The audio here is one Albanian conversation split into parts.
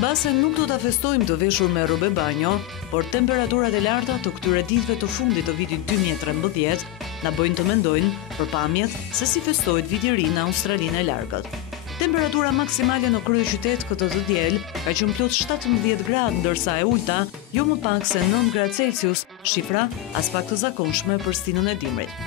Mbase nuk do ta festojmë të veshur me robe banjo, por temperaturat e larta të këtyre ditëve të fundit të vitit 2013 na bëjnë të mendojnë për pamjet se si festohet viti i ri në Australinë e Largët. Temperatura maksimale në kryeqytet këtë të diel ka qenë plot 17 gradë, ndërsa e ulta jo më pak se 9 gradë Celsius, shifra as pak të zakonshme për stinën e dimrit.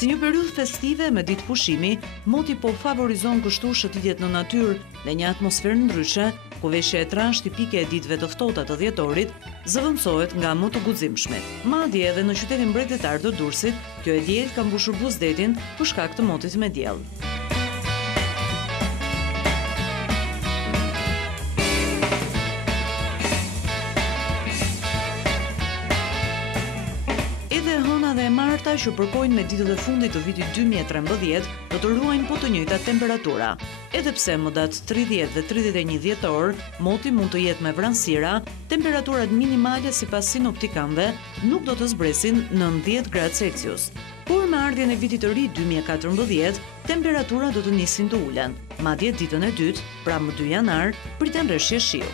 Si një periudhë festive me ditë pushimi, moti po favorizon kështu shëtitjet në natyrë dhe një atmosferë ndryshe, ku veshja e trashë tipike e ditëve të ftohta të dhjetorit zëvendësohet nga më të guximshmit. Madje edhe në qytetin mbretëtar të Durrësit, kjo e diel ka mbushur buzdetin për shkak të motit me diell. Dhe e marta që përkojnë me ditët e fundit të vitit 2013 do të ruajnë po të njëjtat temperatura. Edhe pse më datë 30 dhe 31 dhjetor, moti mund të jetë me vranësira, temperaturat minimale sipas sinoptikanëve nuk do të zbresin në 10 gradë Celsius. Por me ardhjen e vitit të ri 2014, temperatura do të nisin të ulen. Madje ditën e dytë, pra më 2 janar, priten rreshje shiu.